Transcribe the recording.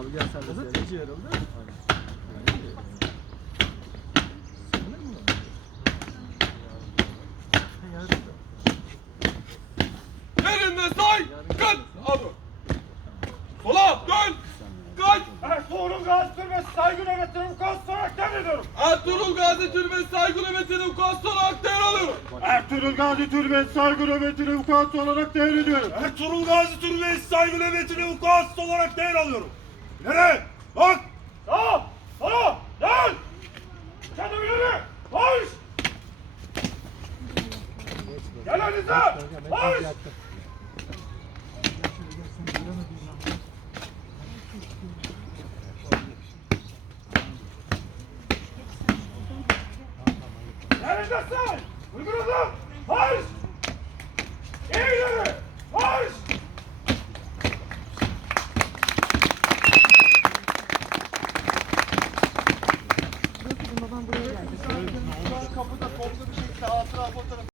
Abi gel sen de? Sınır mı? Ha, yarıldı. Yerinde say. Kın. Abi. Sola dön. Kaç. Ertuğrul Gazi Türbesi saygı nöbetini vukuat olarak devrediyorum. Ertuğrul Gazi Türbesi saygı nöbetini vukuat olarak devralıyorum. Ertuğrul Gazi Türbesi saygı nöbetini vukuat olarak devrediyorum. Ertuğrul Gazi Türbesi saygı nöbetini vukuatsız olarak devralıyorum. Nereye? Bak! Sağ! Sola! Dön! Kendi ileri! Koş! Gel Alize! Koş! Neredesin? Uygun oğlum! Koş! kapıda toplu